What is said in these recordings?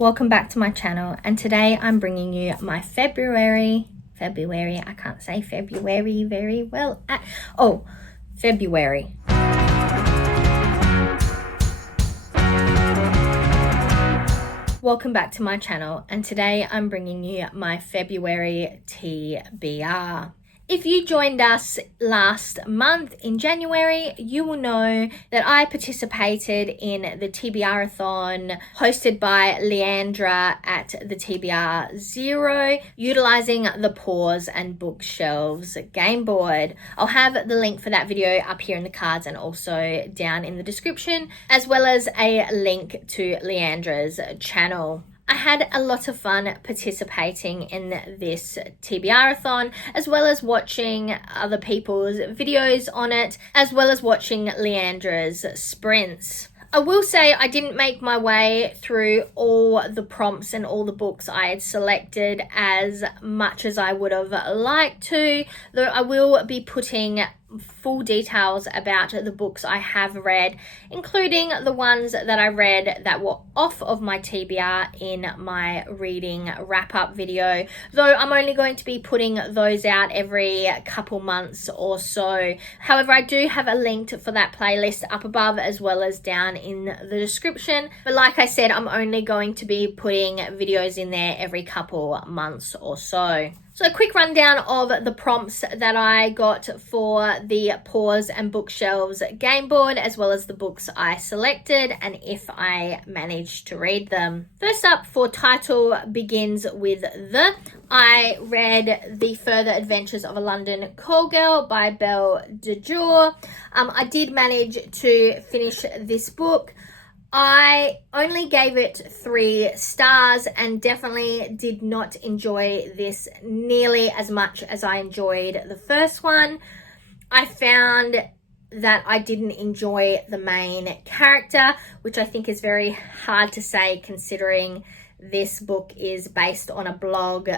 Welcome back to my channel, and today I'm bringing you my February, I can't say February very well. February. Welcome back to my channel, and today I'm bringing you my February TBR. If you joined us last month in January, you will know that I participated in the TBRathon hosted by Leandra at the TBR 0, utilising the Paws and Bookshelves game board. I'll have the link for that video up here in the cards and also down in the description, as well as a link to Leandra's channel. I had a lot of fun participating in this TBRathon, as well as watching other people's videos on it, as well as watching Leandra's sprints. I will say I didn't make my way through all the prompts and all the books I had selected as much as I would have liked to, though I will be putting full details about the books I have read, including the ones that I read that were off of my TBR in my reading wrap-up video, though I'm only going to be putting those out every couple months or so. However, I do have a link for that playlist up above as well as down in the description, but like I said, I'm only going to be putting videos in there every couple months or so. So a quick rundown of the prompts that I got for the Paws and Bookshelves game board, as well as the books I selected and if I managed to read them. First up, for title begins with the. I read The Further Adventures of a London Call Girl by Belle de Jour. I did manage to finish this book. I only gave it 3 stars and definitely did not enjoy this nearly as much as I enjoyed the first one. I found that I didn't enjoy the main character, which I think is very hard to say considering this book is based on a blog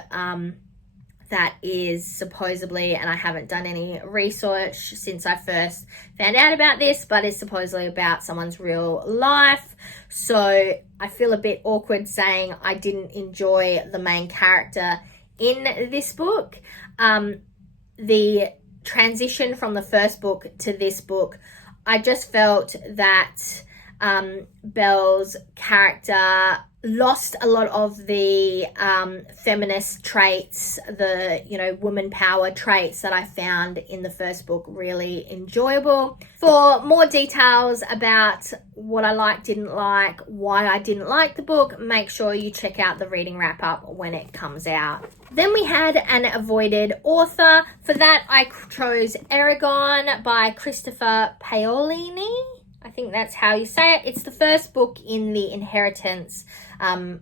that is supposedly, and I haven't done any research since I first found out about this, but it's supposedly about someone's real life. So I feel a bit awkward saying I didn't enjoy the main character in this book. The transition from the first book to this book, I just felt that Belle's character lost a lot of the feminist traits, the woman power traits that I found in the first book really enjoyable. For more details about what I liked, didn't like, why I didn't like the book, make sure you check out the reading wrap up when it comes out. Then we had An Avoided Author. For that I chose Eragon by Christopher Paolini. I think that's how you say it. It's the first book in the Inheritance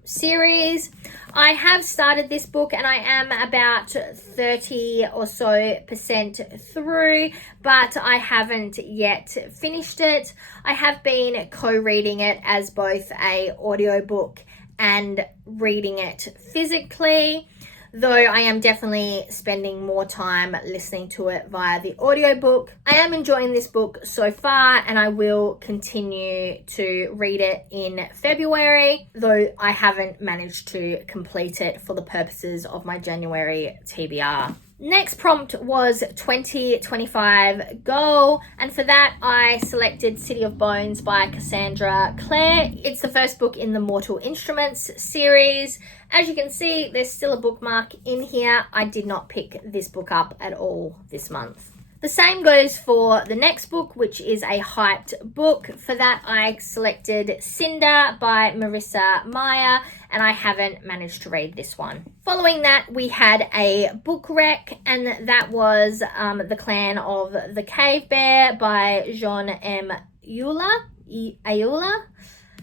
series. I have started this book and I am about 30 or so % through, but I haven't yet finished it. I have been co-reading it as both a audiobook and reading it physically, though I am definitely spending more time listening to it via the audiobook. I am enjoying this book so far and I will continue to read it in February, though I haven't managed to complete it for the purposes of my January TBR. Next prompt was 2025 goal, and for that I selected City of Bones by Cassandra Clare. It's the first book in the Mortal Instruments series. As you can see, there's still a bookmark in here. I did not pick this book up at all this month. The same goes for the next book, which is a hyped book. For that, I selected Cinder by Marissa Meyer, and I haven't managed to read this one. Following that, we had a book rec, and that was The Clan of the Cave Bear by Jean M. Ayula,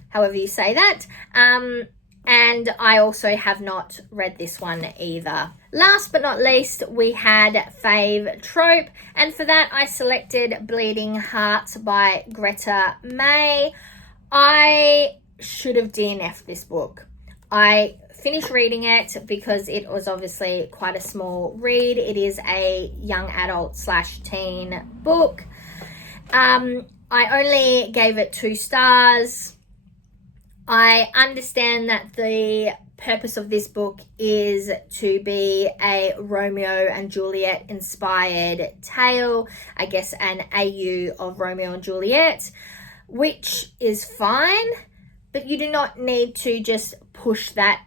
however you say that. And I also have not read this one either. Last but not least, we had Fave Trope, and for that I selected Bleeding Hearts by Greta May. I should have DNF'd this book. I finished reading it because it was obviously quite a small read. It is a young adult / teen book. I only gave it 2 stars. I understand that the purpose of this book is to be a Romeo and Juliet inspired tale, I guess an AU of Romeo and Juliet, which is fine, but you do not need to just push that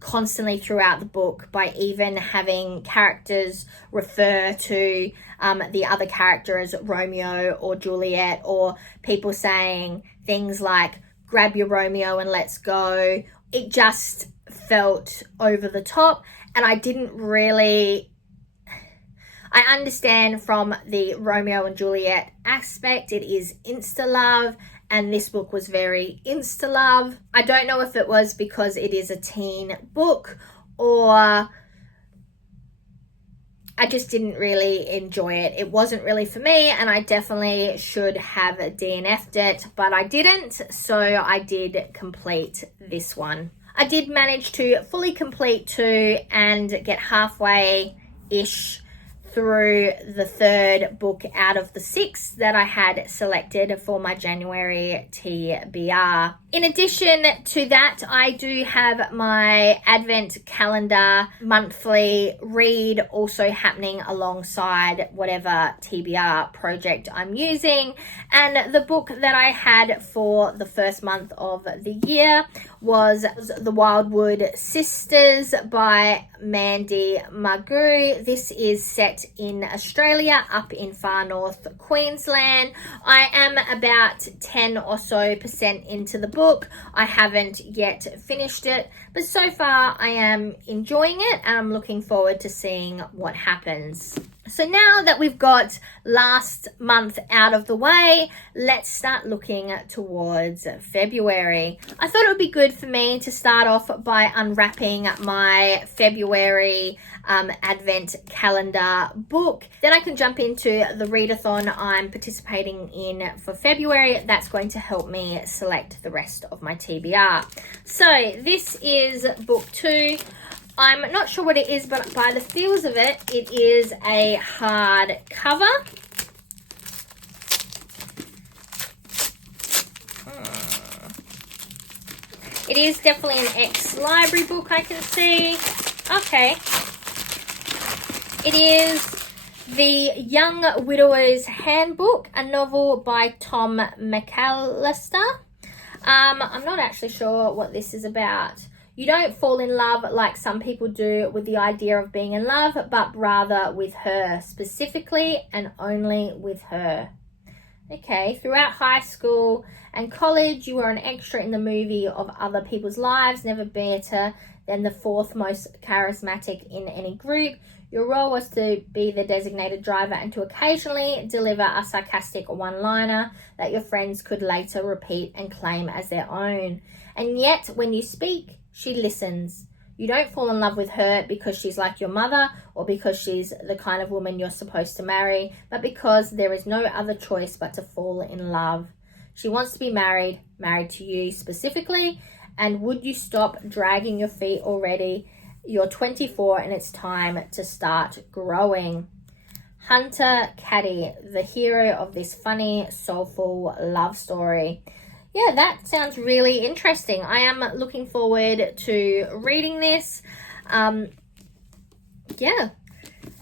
constantly throughout the book by even having characters refer to the other character as Romeo or Juliet, or people saying things like grab your Romeo and let's go. It just felt over the top, and I understand from the Romeo and Juliet aspect, it is insta-love, and this book was very insta-love. I don't know if it was because it is a teen book, or I just didn't really enjoy it. It wasn't really for me, and I definitely should have DNF'd it, but I didn't, so I did complete this one. I did manage to fully complete 2 and get halfway-ish through the 3rd book out of the 6 that I had selected for my January TBR. In addition to that, I do have my Advent calendar monthly read also happening alongside whatever TBR project I'm using. And the book that I had for the first month of the year was The Wildwood Sisters by Mandy Magoo. This is set in Australia, up in far north Queensland. I am about 10 or so % into the book. I haven't yet finished it, but so far I am enjoying it, and I'm looking forward to seeing what happens. So now that we've got last month out of the way, let's start looking towards February. I thought it would be good for me to start off by unwrapping my February Advent calendar book. Then I can jump into the readathon I'm participating in for February. That's going to help me select the rest of my TBR. So this is book 2. I'm not sure what it is, but by the feels of it, it is a hard cover. It is definitely an ex-library book, I can see. Okay. It is The Young Widower's Handbook, a novel by Tom McAllister. I'm not actually sure what this is about. You don't fall in love like some people do with the idea of being in love, but rather with her, specifically and only with her. Okay, throughout high school and college, you were an extra in the movie of other people's lives, never better than the 4th most charismatic in any group. Your role was to be the designated driver and to occasionally deliver a sarcastic one-liner that your friends could later repeat and claim as their own. And yet, when you speak, she listens. You don't fall in love with her because she's like your mother or because she's the kind of woman you're supposed to marry, but because there is no other choice but to fall in love. She wants to be married to you specifically, and would you stop dragging your feet already? You're 24 and it's time to start growing. Hunter Caddy, the hero of this funny, soulful love story. Yeah, that sounds really interesting. I am looking forward to reading this. Yeah,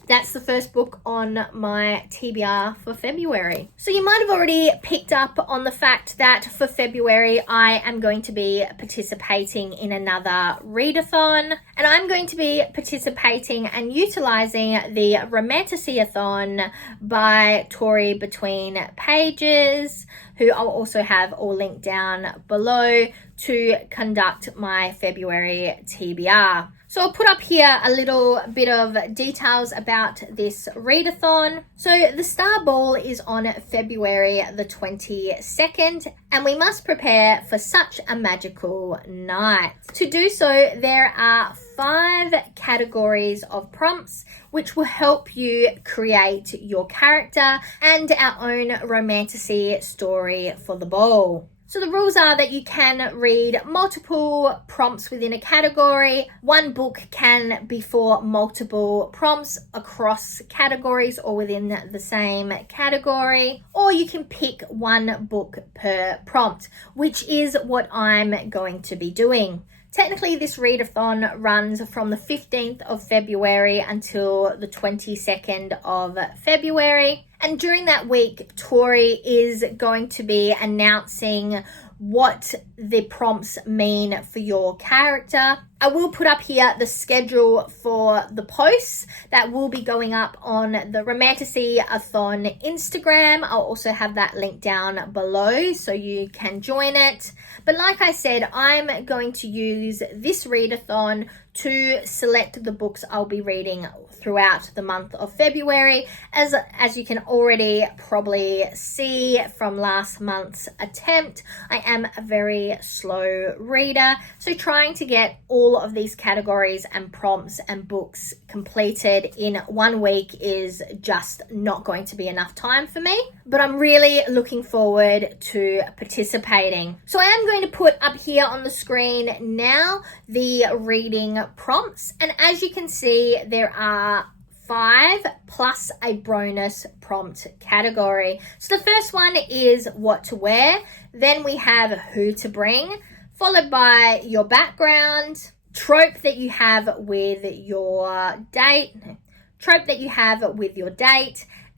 that's the first book on my TBR for February. So you might have already picked up on the fact that for February, I am going to be participating in another readathon, and I'm going to be participating and utilizing the Romantasyathon by Tori Between Pages, who I'll also have all linked down below, to conduct my February TBR. So I'll put up here a little bit of details about this readathon. So the Starfall Ball is on February the 22nd, and we must prepare for such a magical night. To do so, there are 5 categories of prompts which will help you create your character and our own romantasy story for the ball. So the rules are that you can read multiple prompts within a category. One book can be for multiple prompts across categories or within the same category, or you can pick one book per prompt, which is what I'm going to be doing. Technically, this readathon runs from the 15th of February until the 22nd of February. And during that week, Tori is going to be announcing what the prompts mean for your character. I will put up here the schedule for the posts that will be going up on the Romantasyathon Instagram. I'll also have that link down below so you can join it. But like I said, I'm going to use this readathon to select the books I'll be reading throughout the month of February. As you can already probably see from last month's attempt, I am a very slow reader, so trying to get all of these categories and prompts and books completed in 1 week is just not going to be enough time for me, but I'm really looking forward to participating. So I am going to put up here on the screen now the reading prompts, and as you can see, there are 5 plus a bonus prompt category. So the first one is what to wear, then we have who to bring, followed by your background, trope that you have with your date,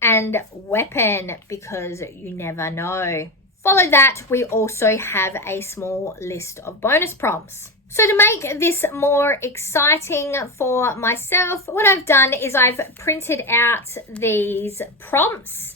and weapon, because you never know. Follow that, we also have a small list of bonus prompts. So to make this more exciting for myself, what I've done is I've printed out these prompts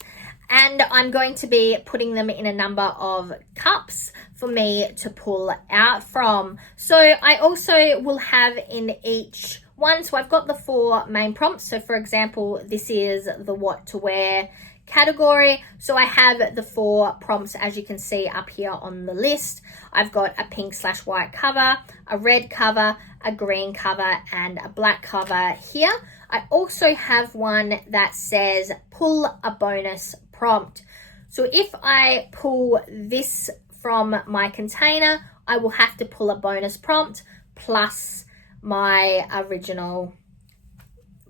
and I'm going to be putting them in a number of cups for me to pull out from. So I also will have in each one, so I've got the 4 main prompts. So for example, this is the what to wear category. So I have the 4 prompts, as you can see up here on the list. I've got a pink/white cover, a red cover, a green cover, and a black cover here. I also have one that says pull a bonus prompt. So if I pull this from my container, I will have to pull a bonus prompt plus my original,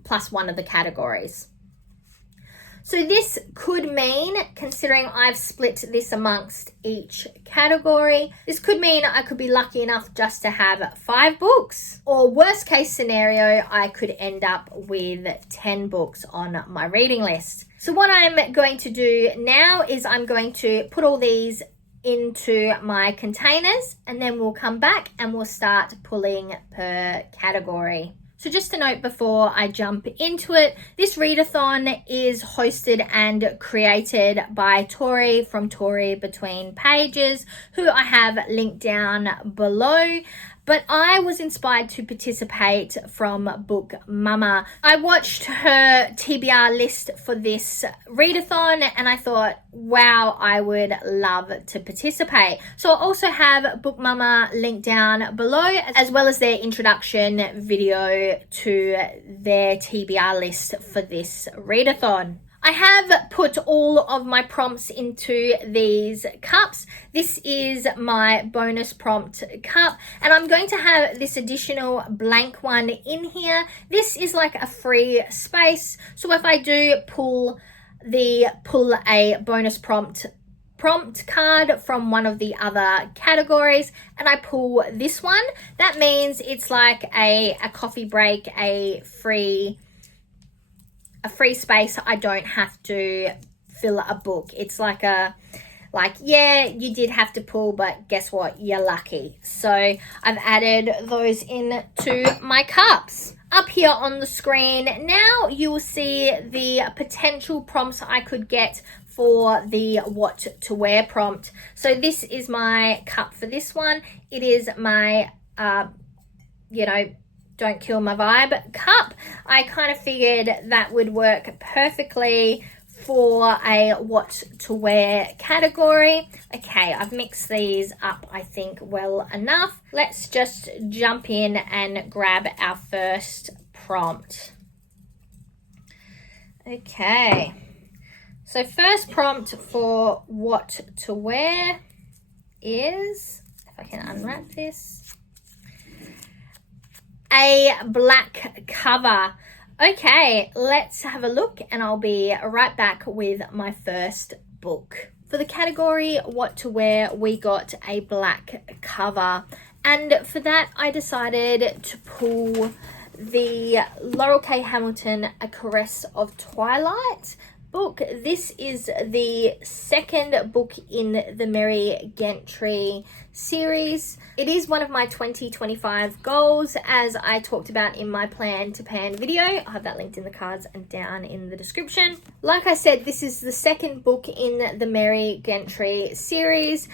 plus one of the categories. So this could mean, considering I've split this amongst each category, this could mean I could be lucky enough just to have 5 books, or worst case scenario, I could end up with 10 books on my reading list. So what I'm going to do now is I'm going to put all these into my containers and then we'll come back and we'll start pulling per category. So just a note before I jump into it, this readathon is hosted and created by Tori from Tori Between Pages, who I have linked down below. But I was inspired to participate from Book Mama. I watched her TBR list for this readathon and I thought, wow, I would love to participate. So I'll also have Book Mama linked down below, as well as their introduction video to their TBR list for this readathon. I have put all of my prompts into these cups. This is my bonus prompt cup, and I'm going to have this additional blank one in here. This is like a free space, so if I do pull a bonus prompt card from one of the other categories and I pull this one, that means it's like a coffee break, a free space. I don't have to fill a book. It's like yeah, you did have to pull, but guess what? You're lucky. So I've added those into my cups. Up here on the screen now, you will see the potential prompts I could get for the what to wear prompt. So this is my cup for this one. It is my, don't kill my vibe cup. I kind of figured that would work perfectly for a what to wear category. Okay, I've mixed these up, I think, well enough. Let's just jump in and grab our first prompt. Okay, so first prompt for what to wear is, if I can unwrap this, a black cover. Okay, let's have a look and I'll be right back with my first book. For the category What to Wear, we got a black cover. And for that, I decided to pull the Laurel K. Hamilton, A Caress of Twilight book. This is the second book in the Mary Gentry series. It is one of my 2025 goals, as I talked about in my Plan to Pan video. I'll have that linked in the cards and down in the description. Like I said, this is the second book in the Mary Gentry series.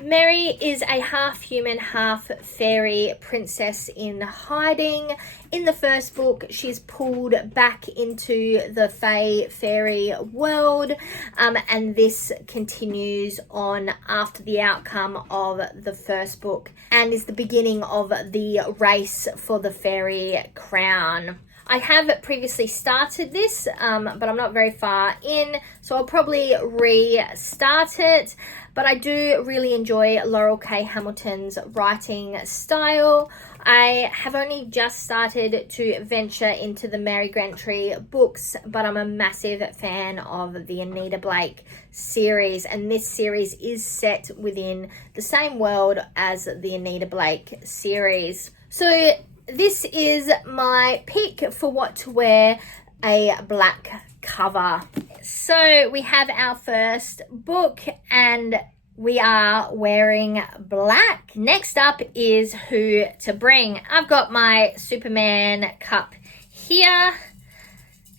Mary is a half human, half fairy princess in hiding. In the first book, she's pulled back into the fae fairy world, and this continues on after the outcome of the first book and is the beginning of the race for the fairy crown. I have previously started this, but I'm not very far in, so I'll probably restart it. But I do really enjoy Laurel K. Hamilton's writing style. I have only just started to venture into the Mary Gentry books, but I'm a massive fan of the Anita Blake series, and this series is set within the same world as the Anita Blake series. So this is my pick for What to Wear, a black cover. So we have our first book and we are wearing black. Next up is Who to Bring. I've got my Superman cup here.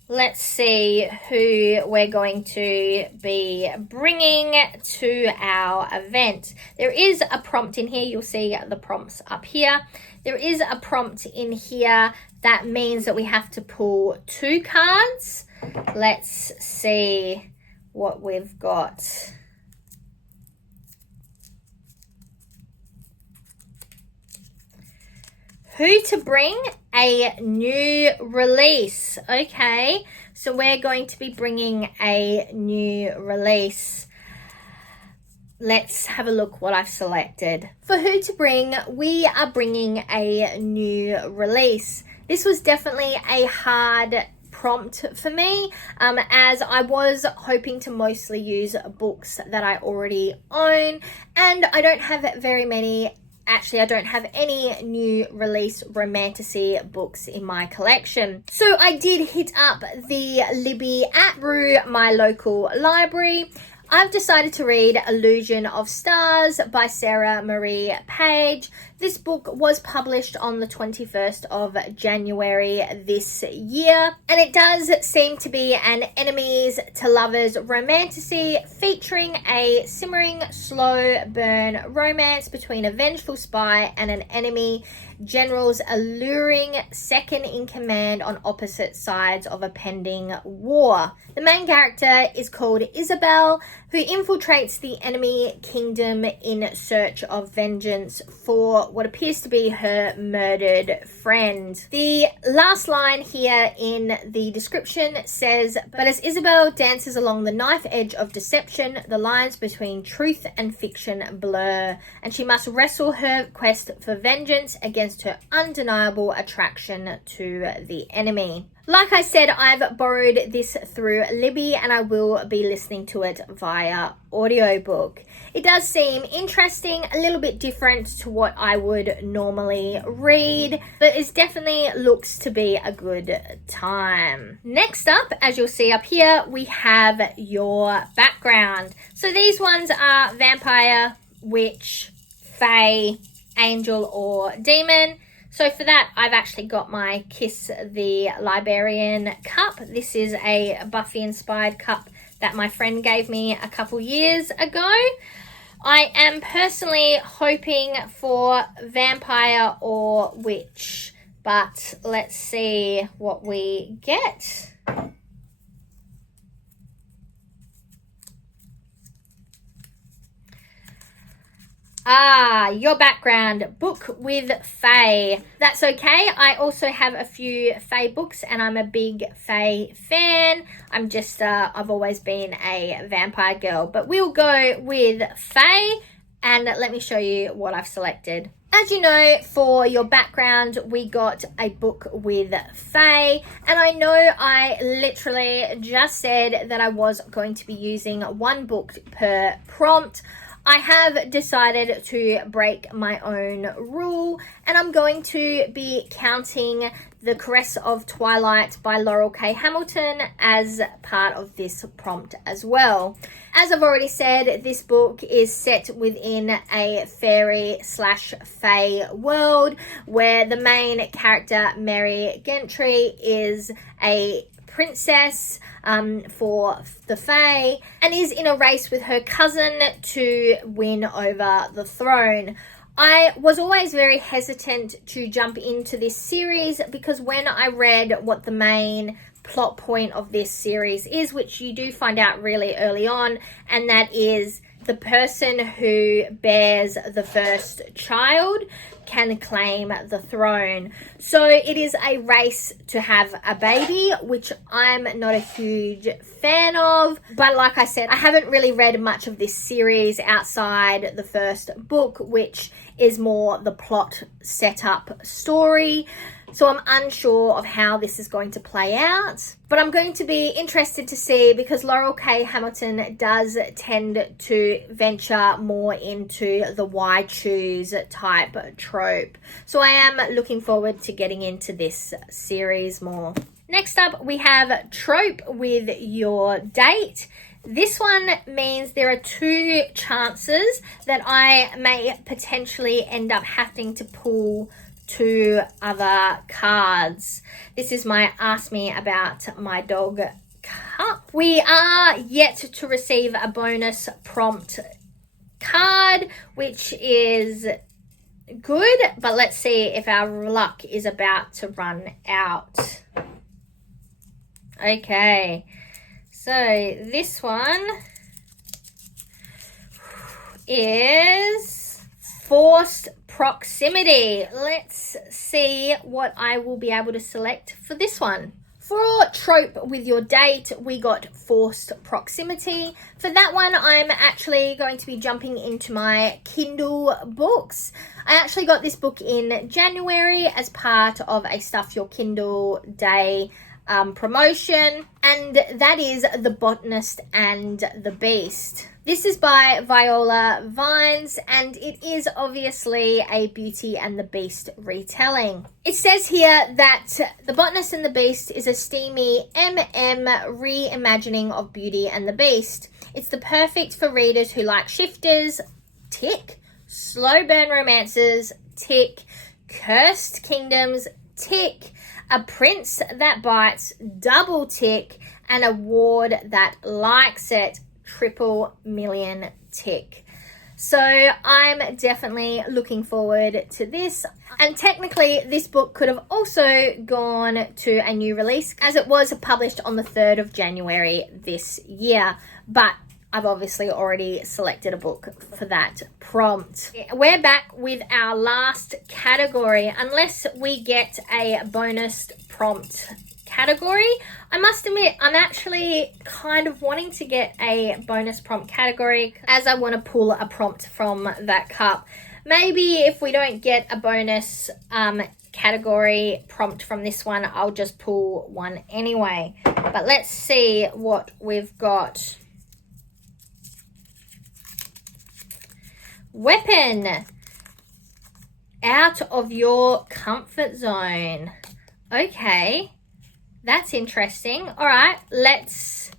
Let's see who we're going to be bringing to our event. There is a prompt in here. You'll see the prompts up here. There is a prompt in here. That means that we have to pull 2 cards. Let's see what we've got. Who to Bring, a new release. Okay, so we're going to be bringing a new release. Let's have a look what I've selected. For Who to Bring, we are bringing a new release. This was definitely a hard prompt for me, as I was hoping to mostly use books that I already own, and I don't have very many. Actually, I don't have any new release romantasy books in my collection. So I did hit up the Libby at Rue, my local library. I've decided to read Illusion of Stars by Sarah Marie Page. This book was published on the 21st of January this year, and it does seem to be an enemies to lovers romantasy featuring a simmering, slow burn romance between a vengeful spy and an enemy general's alluring second in command on opposite sides of a pending war. The main character is called Isabel, who infiltrates the enemy kingdom in search of vengeance for what appears to be her murdered friend. The last line here in the description says, "But as Isabel dances along the knife edge of deception, the lines between truth and fiction blur, and she must wrestle her quest for vengeance against her undeniable attraction to the enemy." Like I said, I've borrowed this through Libby and I will be listening to it via audiobook. It does seem interesting, a little bit different to what I would normally read, but it definitely looks to be a good time. Next up, as you'll see up here, we have your background. So these ones are vampire, witch, fae, angel, or demon. So for that, I've actually got my Kiss the Librarian cup. This is a Buffy-inspired cup that my friend gave me a couple years ago. I am personally hoping for vampire or witch, but let's see what we get. Your background, book with fae. That's okay. I also have a few fae books and I'm a big fae fan. I'm just, I've always been a vampire girl, but we'll go with fae. and let me show you what I've selected. As you know, for your background, we got a book with Faye, and I know I literally just said that I was going to be using one book per prompt. I have decided to break my own rule, and I'm going to be counting The Caress of Twilight by Laurel K. Hamilton as part of this prompt as well. As I've already said, this book is set within a fairy/fae world where the main character, Mary Gentry, is a princess for the Fae and is in a race with her cousin to win over the throne. I was always very hesitant to jump into this series because when I read what the main plot point of this series is, which you do find out really early on, and that is the person who bears the first child can claim the throne. So it is a race to have a baby, which I'm not a huge fan of. But like I said, I haven't really read much of this series outside the first book, which is more the plot setup story. So I'm unsure of how this is going to play out. But I'm going to be interested to see, because Laurel K. Hamilton does tend to venture more into the why choose type trope. So I am looking forward to getting into this series more. Next up, we have trope with your date. This one means there are 2 chances that I may potentially end up having to pull 2 other cards. This is my Ask Me About My Dog cup. We are yet to receive a bonus prompt card, which is good, but let's see if our luck is about to run out. Okay, so this one is forced proximity. Let's see what I will be able to select for this one. For trope with your date, we got forced proximity. For that one, I'm actually going to be jumping into my Kindle books. I actually got this book in January as part of a Stuff Your Kindle Day promotion, and that is The Botanist and the Beast. This is by Viola Vines, and it is obviously a Beauty and the Beast retelling. It says here that The Botanist and the Beast is a steamy reimagining of Beauty and the Beast. It's the perfect for readers who like shifters, tick, slow burn romances, tick, cursed kingdoms, tick, a prince that bites, double tick, and a ward that likes it, triple million tick. So I'm definitely looking forward to this. And technically this book could have also gone to a new release as it was published on the 3rd of January this year. But I've obviously already selected a book for that prompt. We're back with our last category. Unless we get a bonus prompt category, I must admit I'm actually kind of wanting to get a bonus prompt category as I want to pull a prompt from that cup. Maybe if we don't get a bonus category prompt from this one, I'll just pull one anyway. But let's see what we've got. Weapon. Out of your comfort zone. Okay, that's interesting. All right, let's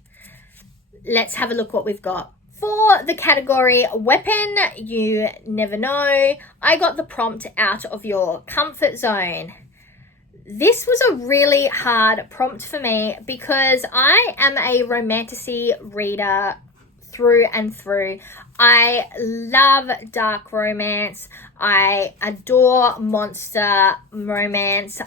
have a look what we've got. For the category weapon, you never know, I got the prompt out of your comfort zone. This was a really hard prompt for me because I am a romantasy reader through and through. I love dark romance. I adore monster romance.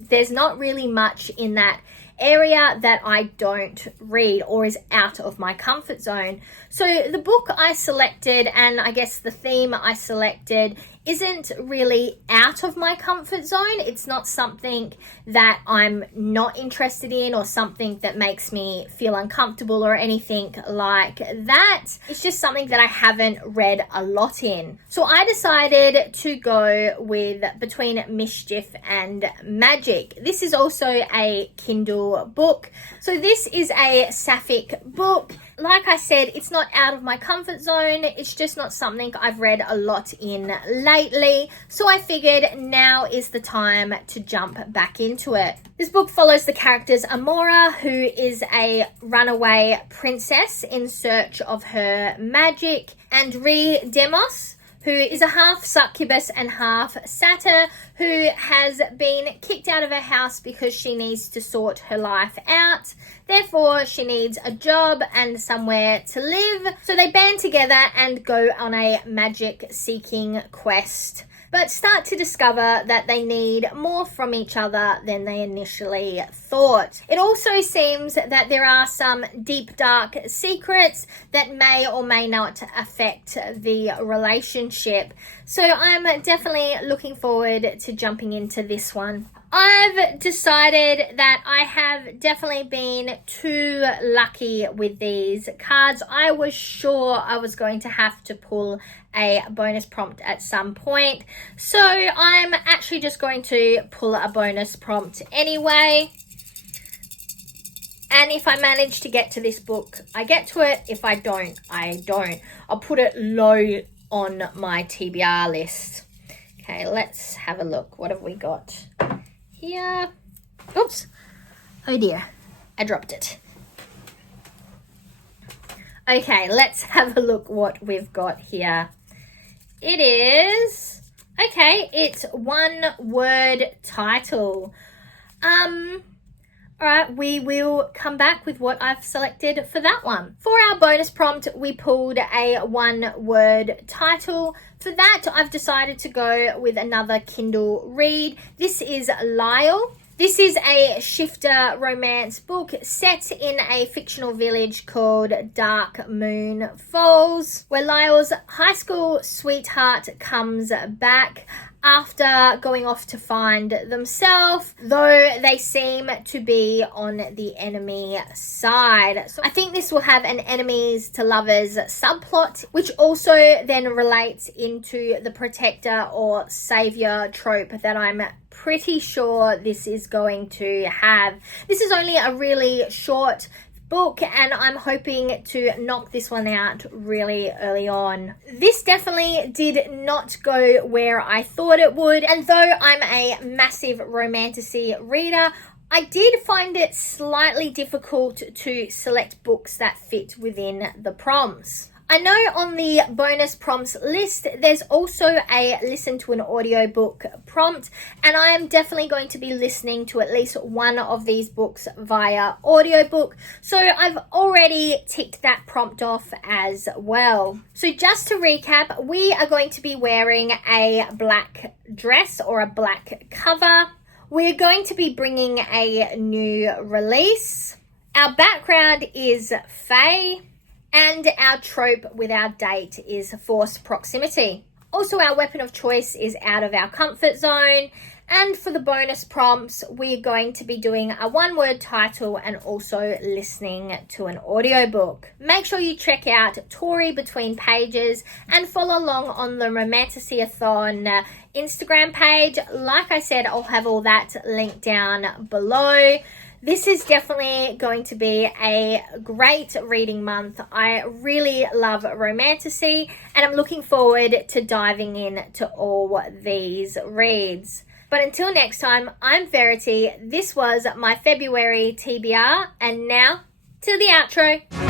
There's not really much in that area that I don't read or is out of my comfort zone. So the book I selected, and I guess the theme I selected, isn't really out of my comfort zone. It's not something that I'm not interested in or something that makes me feel uncomfortable or anything like that. It's just something that I haven't read a lot in. So I decided to go with Between Mischief and Magic. This is also a Kindle book. So this is a sapphic book. Like I said, it's not out of my comfort zone. It's just not something I've read a lot in lately. So I figured now is the time to jump back into it. This book follows the characters Amora, who is a runaway princess in search of her magic, and Demos, who is a half succubus and half satyr, who has been kicked out of her house because she needs to sort her life out. Therefore, she needs a job and somewhere to live. So they band together and go on a magic-seeking quest, but start to discover that they need more from each other than they initially thought. It also seems that there are some deep, dark secrets that may or may not affect the relationship. So I'm definitely looking forward to jumping into this one. I've decided that I have definitely been too lucky with these cards. I was sure I was going to have to pull a bonus prompt at some point. So I'm actually just going to pull a bonus prompt anyway. And if I manage to get to this book, I get to it. If I don't, I don't. I'll put it low on my TBR list. Okay, let's have a look. What have we got here? Oops. Oh dear, I dropped it. Okay, let's have a look what we've got here. It is, okay, it's one word title. All right, we will come back with what I've selected for that one. For our bonus prompt, we pulled a one-word title. For that, I've decided to go with another Kindle read. This is Lyle. This is a shifter romance book set in a fictional village called Dark Moon Falls, where Lyle's high school sweetheart comes back after going off to find themselves, though they seem to be on the enemy side. So I think this will have an enemies to lovers subplot, which also then relates into the protector or savior trope that I'm pretty sure this is going to have. This is only a really short book and I'm hoping to knock this one out really early on. This definitely did not go where I thought it would, and though I'm a massive romantasy reader, I did find it slightly difficult to select books that fit within the prompts. I know on the bonus prompts list, there's also a listen to an audiobook prompt, and I am definitely going to be listening to at least one of these books via audiobook. So I've already ticked that prompt off as well. So just to recap, we are going to be wearing a black dress or a black cover. We're going to be bringing a new release. Our background is Fae. And our trope with our date is forced proximity. Also, our weapon of choice is out of our comfort zone. And for the bonus prompts, we're going to be doing a one-word title and also listening to an audiobook. Make sure you check out Tori Between Pages and follow along on the Romantasyathon Instagram page. Like I said, I'll have all that linked down below. This is definitely going to be a great reading month. I really love romantasy and I'm looking forward to diving in to all these reads. But until next time, I'm Verity. This was my February TBR, and now to the outro.